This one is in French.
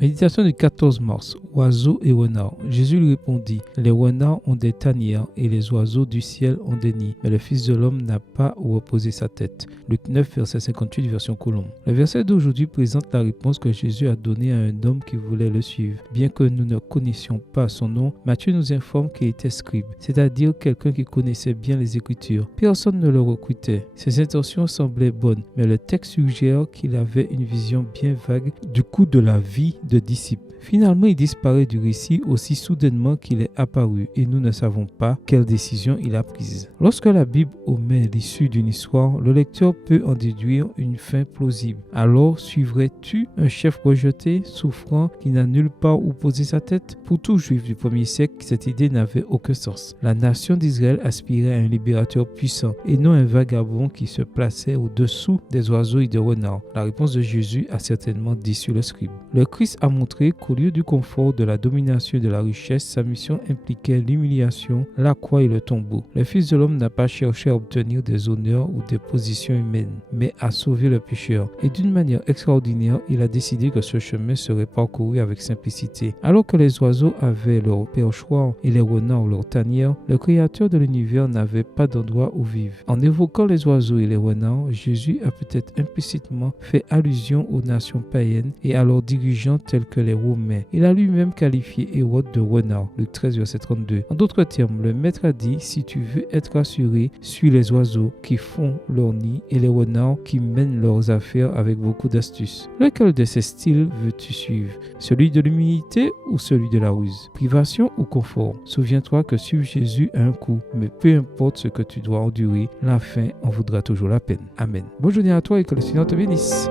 Méditation du 14 mars. Oiseaux et renards. Jésus lui répondit, les renards ont des tanières et les oiseaux du ciel ont des nids, mais le Fils de l'homme n'a pas où reposer sa tête. Luc 9, verset 58, version Colombe. Le verset d'aujourd'hui présente la réponse que Jésus a donnée à un homme qui voulait le suivre. Bien que nous ne connaissions pas son nom, Matthieu nous informe qu'il était scribe, c'est-à-dire quelqu'un qui connaissait bien les Écritures. Personne ne le recrutait. Ses intentions semblaient bonnes, mais le texte suggère qu'il avait une vision bien vague du coût de la vie de disciples. Finalement, il disparaît du récit aussi soudainement qu'il est apparu et nous ne savons pas quelle décision il a prise. Lorsque la Bible omet l'issue d'une histoire, le lecteur peut en déduire une fin plausible. Alors, suivrais-tu un chef rejeté, souffrant, qui n'a nulle part où poser sa tête? Pour tout juif du premier siècle, cette idée n'avait aucun sens. La nation d'Israël aspirait à un libérateur puissant et non un vagabond qui se plaçait au-dessous des oiseaux et des renards. La réponse de Jésus a certainement déçu le scribe. Le Christ a montré qu'au lieu du confort, de la domination et de la richesse, sa mission impliquait l'humiliation, la croix et le tombeau. Le Fils de l'homme n'a pas cherché à obtenir des honneurs ou des positions humaines, mais à sauver le pécheur. Et d'une manière extraordinaire, il a décidé que ce chemin serait parcouru avec simplicité. Alors que les oiseaux avaient leur perchoir et les renards leur tanière, le Créateur de l'univers n'avait pas d'endroit où vivre. En évoquant les oiseaux et les renards, Jésus a peut-être implicitement fait allusion aux nations païennes et à leurs dirigeants tels que les Romains. Il a lui-même qualifié Hérode de renard, Luc 13, verset 32. En d'autres termes, le maître a dit, si tu veux être assuré, suis les oiseaux qui font leur nid et les renards qui mènent leurs affaires avec beaucoup d'astuces. Lequel de ces styles veux-tu suivre? Celui de l'humilité ou celui de la ruse? Privation ou confort? Souviens-toi que suivre Jésus a un coût, mais peu importe ce que tu dois endurer, la fin en vaudra toujours la peine. Amen. Bonne journée à toi et que le Seigneur te bénisse.